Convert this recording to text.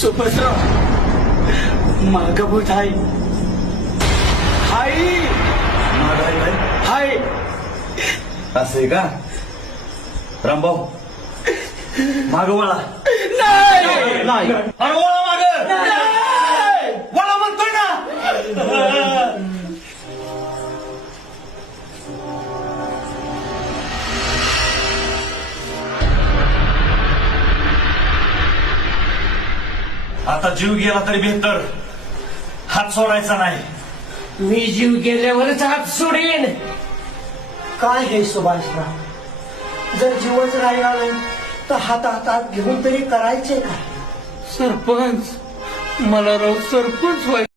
सुभद्रा मागभूत आहे. हाय हाय असं आहे का रामभाऊ? माग वळा. नाही नाही अरे वळा माग. वळा म्हणतोय ना. आता जीव गेला तरी बेहतर, हात सोडायचा नाही. मी जीव गेल्यावरच हात सोडेन. काय हे सुभाषराव, जर जीवच राहिला नाही तर हातात घेऊन तरी करायचे काय? सरपंच मला राव सरपंच व्हायचं.